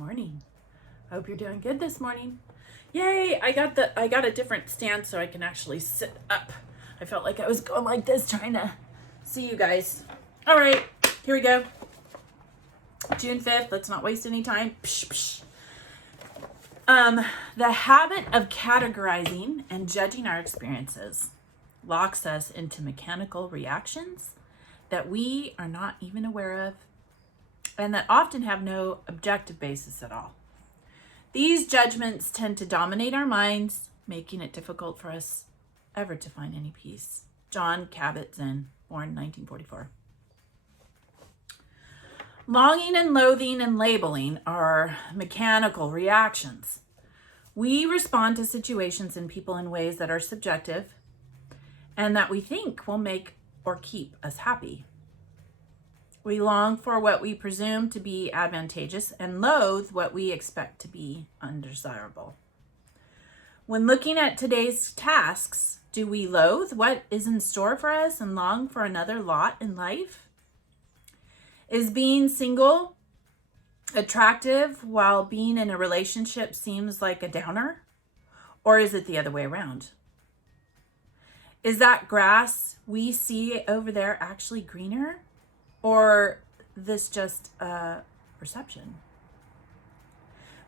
morning. I hope you're doing good this morning. Yay, I got a different stance so I can actually sit up. I felt like I was going like this trying to see you guys. All right, here we go. June 5th, let's not waste any time. The habit of categorizing and judging our experiences locks us into mechanical reactions that we are not even aware of and that often have no objective basis at all. These judgments tend to dominate our minds, making it difficult for us ever to find any peace. Jon Kabat-Zinn, born 1944. Longing and loathing and labeling are mechanical reactions. We respond to situations and people in ways that are subjective and that we think will make or keep us happy. We long for what we presume to be advantageous and loathe what we expect to be undesirable. When looking at today's tasks, do we loathe what is in store for us and long for another lot in life? Is being single attractive while being in a relationship seems like a downer? Or is it the other way around? Is that grass we see over there actually greener? Or this just a perception?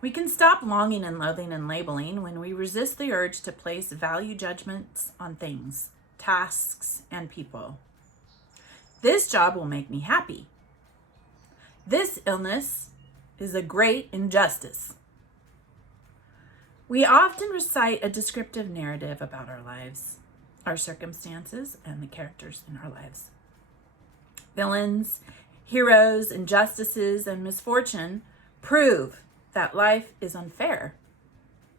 We can stop longing and loathing and labeling when we resist the urge to place value judgments on things, tasks, and people. This job will make me happy. This illness is a great injustice. We often recite a descriptive narrative about our lives, our circumstances, and the characters in our lives. Villains, heroes, injustices, and misfortune prove that life is unfair,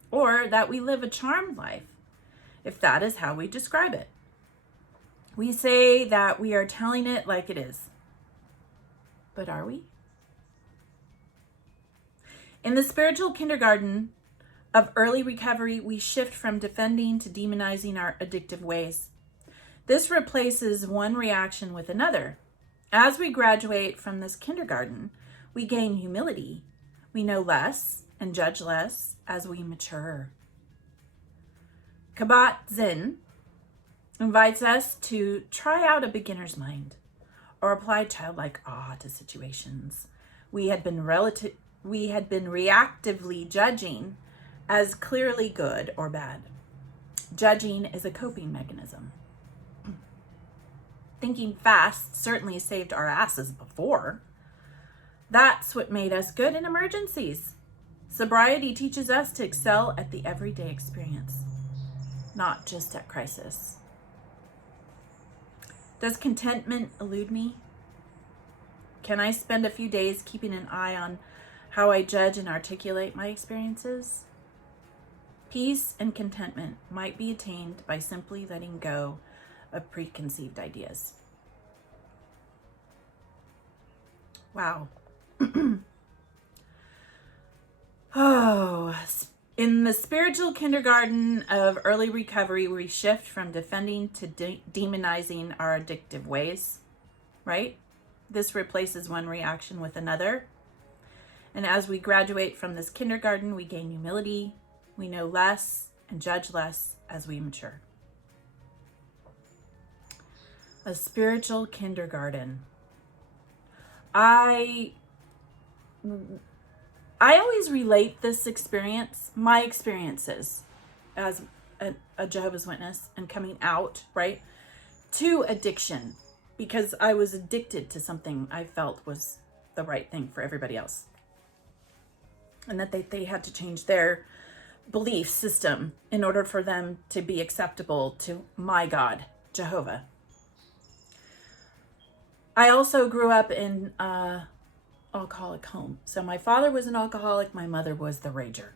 or that we live a charmed life, if that is how we describe it. We say that we are telling it like it is. But are we? In the spiritual kindergarten of early recovery, we shift from defending to demonizing our addictive ways. This replaces one reaction with another. As we graduate from this kindergarten, we gain humility. We know less and judge less as we mature. Kabat-Zinn invites us to try out a beginner's mind or apply childlike awe to situations we had been reactively judging as clearly good or bad. Judging is a coping mechanism. Thinking fast certainly saved our asses before. That's what made us good in emergencies. Sobriety teaches us to excel at the everyday experience, not just at crisis. Does contentment elude me? Can I spend a few days keeping an eye on how I judge and articulate my experiences? Peace and contentment might be attained by simply letting go of preconceived ideas. Wow. In the spiritual kindergarten of early recovery, we shift from defending to demonizing our addictive ways, right? This replaces one reaction with another. And as we graduate from this kindergarten, we gain humility. We know less and judge less as we mature. A spiritual kindergarten. I always relate this experience, my experiences as a Jehovah's Witness and coming out, right, to addiction, because I was addicted to something I felt was the right thing for everybody else. And that they had to change their belief system in order for them to be acceptable to my God, Jehovah. I also grew up in an alcoholic home. So my father was an alcoholic, my mother was the rager,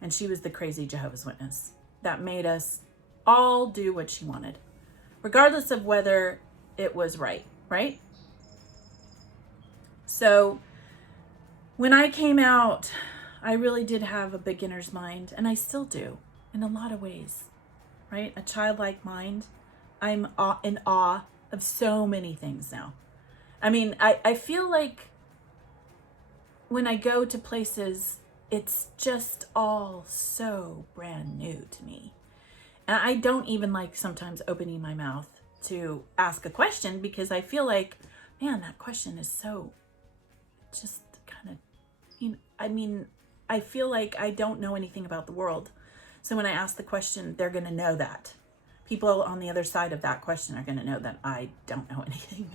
and she was the crazy Jehovah's Witness. That made us all do what she wanted, regardless of whether it was right? So when I came out, I really did have a beginner's mind, and I still do in a lot of ways, right? A childlike mind. I'm in awe of so many things now. I mean, I feel like when I go to places, it's just all so brand new to me. And I don't even like sometimes opening my mouth to ask a question because I feel like, man, that question is so just kind of, I mean, I feel like I don't know anything about the world. So when I ask the question, they're going to know that. People on the other side of that question are going to know that I don't know anything.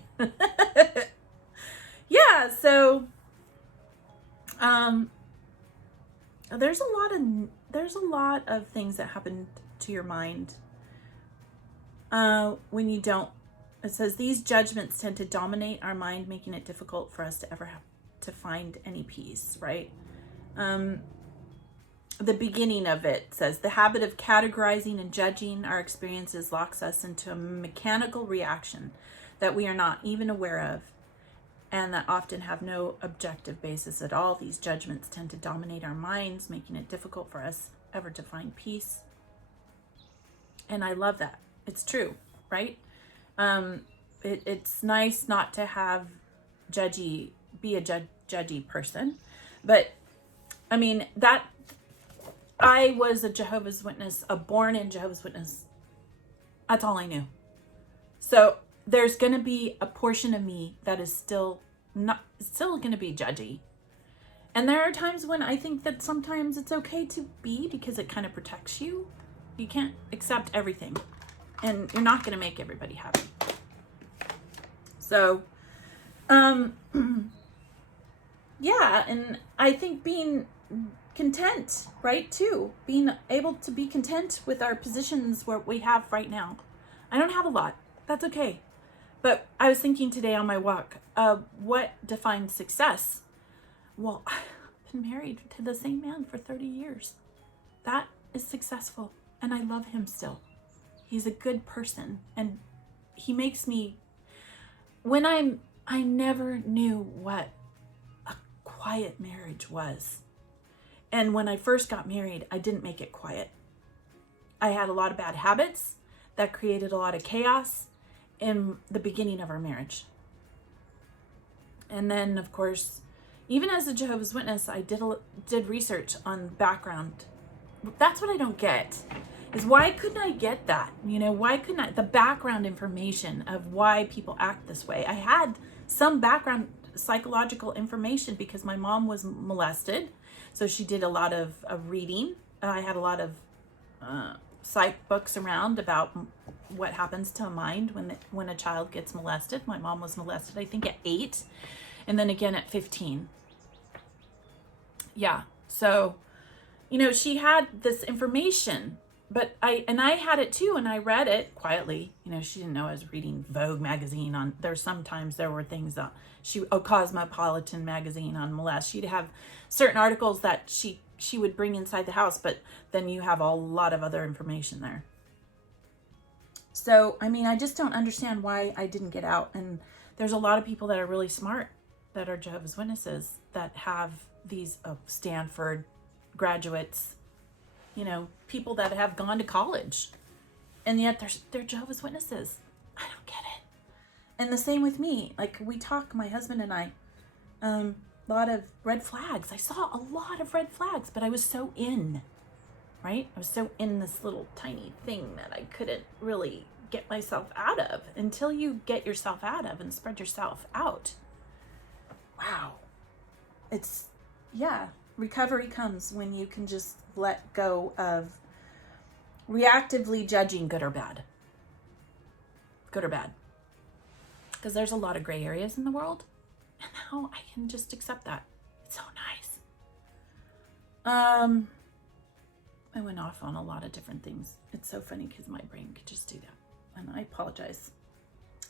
Yeah, so there's a lot of things that happen to your mind when you don't. It says these judgments tend to dominate our mind, making it difficult for us to ever have to find any peace, right? The beginning of it says the habit of categorizing and judging our experiences locks us into a mechanical reaction that we are not even aware of and that often have no objective basis at all. These judgments tend to dominate our minds, making it difficult for us ever to find peace. And I love that. It's true, right? It's nice not to have be a judgy person, but I mean, that I was a Jehovah's Witness, a born-in Jehovah's Witness. That's all I knew. So there's going to be a portion of me that is still going to be judgy. And there are times when I think that sometimes it's okay to be, because it kind of protects you. You can't accept everything, and you're not going to make everybody happy. So, yeah, and I think being content, right, too. Being able to be content with our positions where we have right now. I don't have a lot. That's okay. But I was thinking today on my walk, what defines success? Well, I've been married to the same man for 30 years. That is successful. And I love him still. He's a good person. And he makes me, I never knew what a quiet marriage was. And when I first got married, I didn't make it quiet. I had a lot of bad habits that created a lot of chaos in the beginning of our marriage. And then, of course, even as a Jehovah's Witness, I did research on background. That's what I don't get, is why couldn't I get that? Why couldn't I, the background information of why people act this way? I had some background psychological information because my mom was molested. So she did a lot of reading. I had a lot of psych books around about what happens to a mind when a child gets molested. My mom was molested, I think, at 8, and then again at 15. Yeah, so, she had this information, but I had it too, and I read it quietly. She didn't know I was reading Vogue magazine sometimes there were things that Cosmopolitan magazine on molest. She'd have certain articles that she would bring inside the house, but then you have a lot of other information there. So, I just don't understand why I didn't get out. And there's a lot of people that are really smart that are Jehovah's Witnesses that have these Stanford graduates, people that have gone to college, and yet they're Jehovah's Witnesses. I don't get it. And the same with me. Like, we talk, my husband and I, a lot of red flags. I saw a lot of red flags, but I was so in, right? I was so in this little tiny thing that I couldn't really get myself out of until you get yourself out of and spread yourself out. Wow. Recovery comes when you can just let go of reactively judging good or bad. Good or bad. Because there's a lot of gray areas in the world. And now I can just accept that. It's so nice. I went off on a lot of different things. It's so funny because my brain could just do that. And I apologize.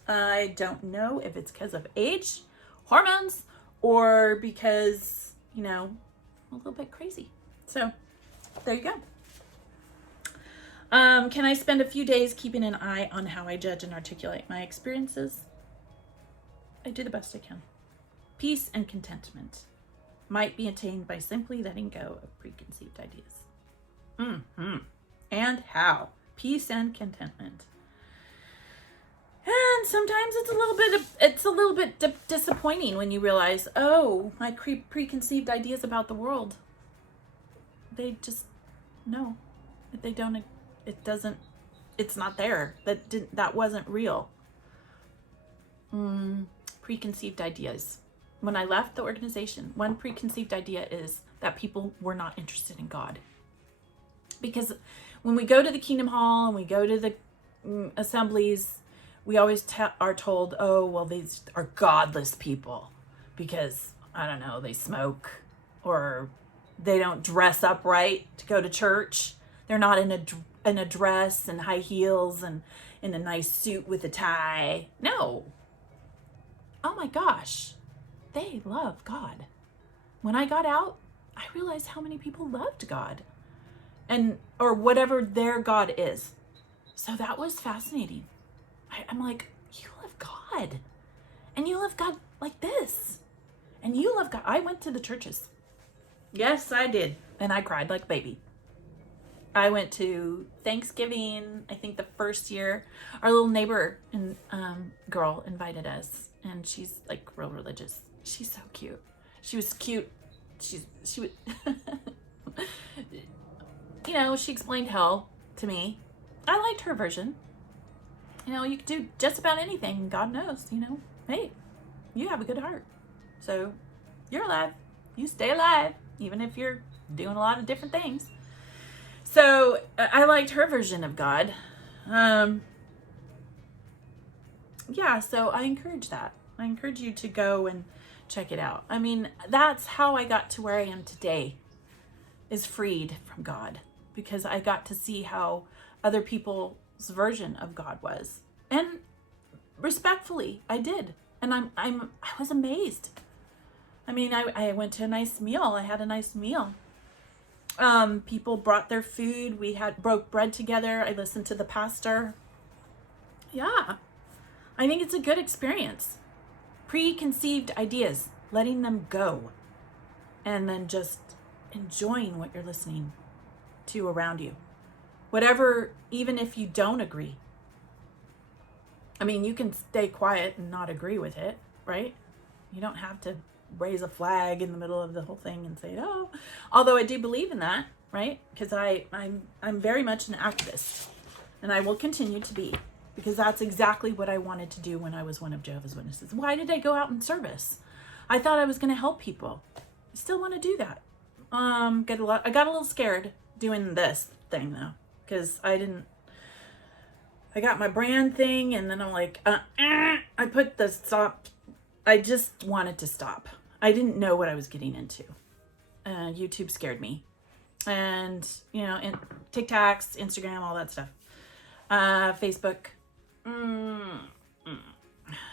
I don't know if it's because of age, hormones, or because, I'm a little bit crazy. So there you go. Can I spend a few days keeping an eye on how I judge and articulate my experiences? I do the best I can. Peace and contentment might be attained by simply letting go of preconceived ideas. And how? Peace and contentment. And sometimes it's a little bit disappointing when you realize, oh, my preconceived ideas about the world, no, they don't, it's not there. That wasn't real. Preconceived ideas. When I left the organization, one preconceived idea is that people were not interested in God. Because when we go to the Kingdom Hall and we go to the assemblies, we always are told, oh, well, these are godless people because, I don't know, they smoke or they don't dress up right to go to church. They're not in a dress and high heels and in a nice suit with a tie. No. Oh my gosh. They love God. When I got out, I realized how many people loved God or whatever their God is. So that was fascinating. I'm like, you love God and you love God like this and you love God. I went to the churches. Yes, I did. And I cried like a baby. I went to Thanksgiving, I think the first year. Our little neighbor girl invited us, and she's like real religious. She's so cute. She was cute. She was, she explained hell to me. I liked her version. You can do just about anything. God knows, hey, you have a good heart. So you're alive. You stay alive, even if you're doing a lot of different things. So I liked her version of God. So I encourage that. I encourage you to go and check it out. I mean, that's how I got to where I am today, is freed from God, because I got to see how other people's version of God was. And respectfully, I did. And I was amazed. I mean, I went to a nice meal. I had a nice meal. People brought their food. We broke bread together. I listened to the pastor. Yeah. I think it's a good experience. Preconceived ideas, letting them go, and then just enjoying what you're listening to around you. Whatever, even if you don't agree. I mean, you can stay quiet and not agree with it, right? You don't have to raise a flag in the middle of the whole thing and say, oh, although I do believe in that, right? Because I'm very much an activist, and I will continue to be, because that's exactly what I wanted to do when I was one of Jehovah's Witnesses. Why did I go out in service? I thought I was going to help people. I still want to do that. I got a little scared doing this thing though, because I got my brand thing, and then I'm like, I put the stop. I just wanted to stop. I didn't know what I was getting into. YouTube scared me. And, TikToks, Instagram, all that stuff. Facebook.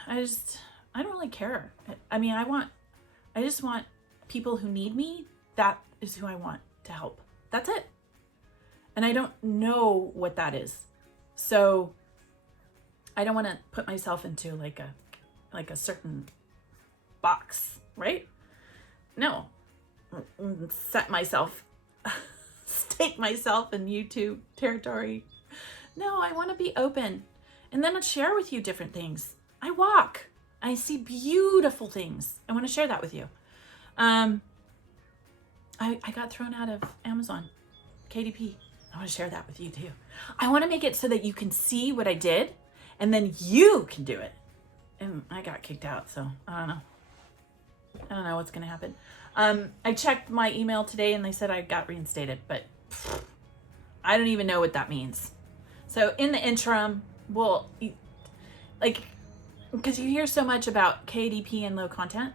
I don't really care. I mean, I just want people who need me. That is who I want to help. That's it. And I don't know what that is. So I don't want to put myself into like a certain box, right? No. Stake myself in YouTube territory. No, I want to be open. And then I'll share with you different things. I walk. I see beautiful things. I want to share that with you. I got thrown out of Amazon, KDP. I want to share that with you too. I want to make it so that you can see what I did, and then you can do it. And I got kicked out, so I don't know. I don't know what's going to happen. I checked my email today and they said I got reinstated, but I don't even know what that means. So in the interim, because you hear so much about KDP and low content.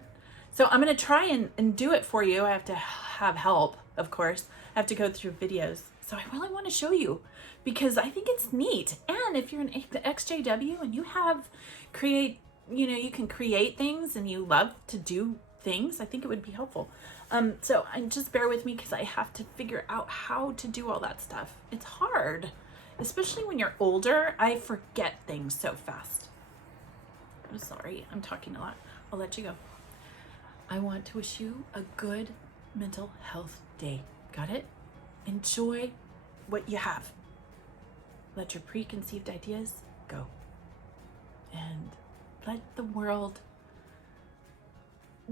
So I'm going to try and do it for you. I have to have help, of course. I have to go through videos. So I really want to show you, because I think it's neat. And if you're an ExJW and you you can create things and you love to do things, I think it would be helpful. So just bear with me, because I have to figure out how to do all that stuff. It's hard, especially when you're older. I forget things so fast. I'm sorry, I'm talking a lot. I'll let you go. I want to wish you a good mental health day. Got it? Enjoy what you have. Let your preconceived ideas go. and let the world,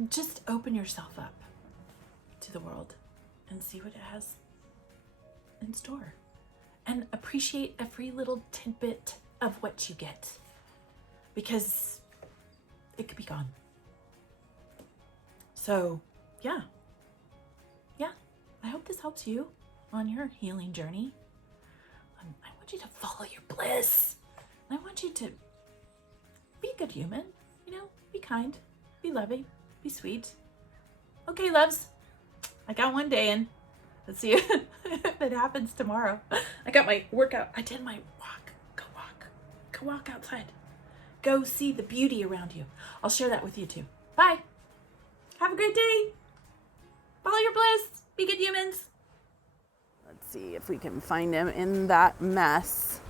just open yourself up to the world and see what it has in store, and appreciate every little tidbit of what you get, because it could be gone. So yeah, I hope this helps you on your healing journey. I want you to follow your bliss. I want you to be a good human, be kind, be loving, be sweet. Okay, loves, I got one day in. Let's see if it happens tomorrow. I got my workout. I did my walk. Go walk outside. Go see the beauty around you. I'll share that with you too. Bye. Have a great day. Follow your bliss. Be good humans. Let's see if we can find him in that mess.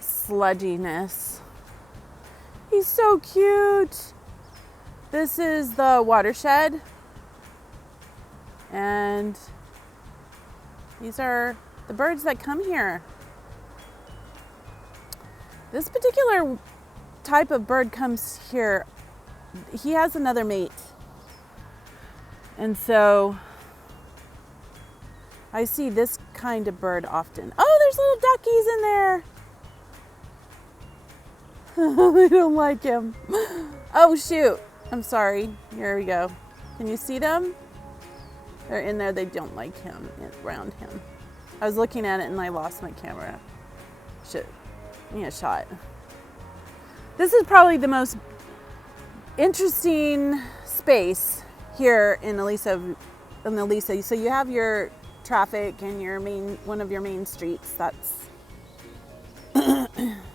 Sludginess. He's so cute. This is the watershed. And these are the birds that come here. This particular type of bird comes here. He has another mate. And so I see this kind of bird often. Oh, there's little duckies in there. They don't like him. Oh, shoot. I'm sorry. Here we go. Can you see them? They're in there. They don't like him, around him. I was looking at it and I lost my camera. Shit. Yeah, shot. This is probably the most interesting space here in Aliso. So you have your traffic and your one of your main streets. That's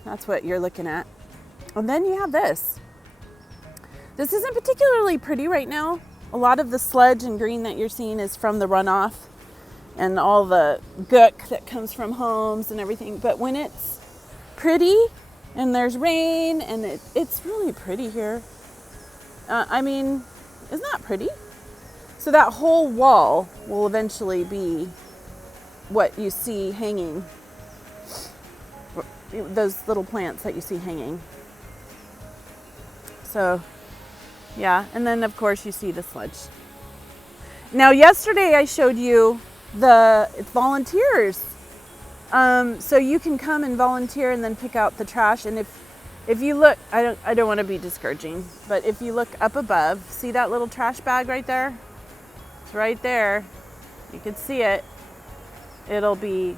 that's what you're looking at. And then you have this. This isn't particularly pretty right now. A lot of the sludge and green that you're seeing is from the runoff and all the gook that comes from homes and everything. But when it's pretty and there's rain and it's really pretty here. Isn't that pretty? So that whole wall will eventually be what you see hanging. Those little plants that you see hanging. So, yeah. And then, of course, you see the sludge. Now, yesterday I showed you it's volunteers. So you can come and volunteer and then pick out the trash. And if you look, I don't want to be discouraging, but if you look up above, see that little trash bag right there? It's right there. You can see it. It'll be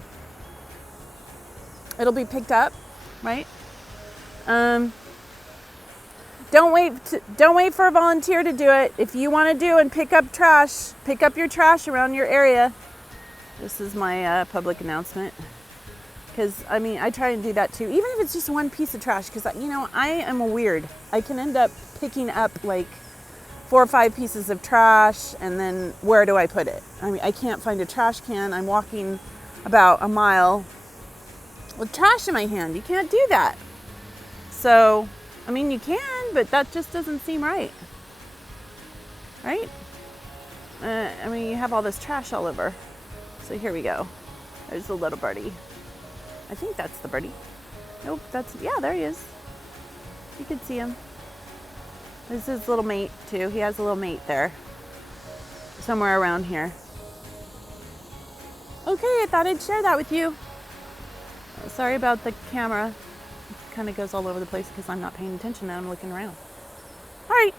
picked up, right? Don't wait for a volunteer to do it. If you want to do and pick up your trash around your area. This is my public announcement. Because, I try and do that too. Even if it's just one piece of trash. Because, I am a weird. I can end up picking up like 4 or 5 pieces of trash. And then where do I put it? I can't find a trash can. I'm walking about a mile with trash in my hand. You can't do that. So, you can, but that just doesn't seem right. Right? You have all this trash all over. So here we go. There's the little birdie. I think that's the birdie. Nope, there he is. You can see him. This is his little mate too. He has a little mate there. Somewhere around here. Okay, I thought I'd share that with you. Sorry about the camera. It kind of goes all over the place because I'm not paying attention and I'm looking around. All right.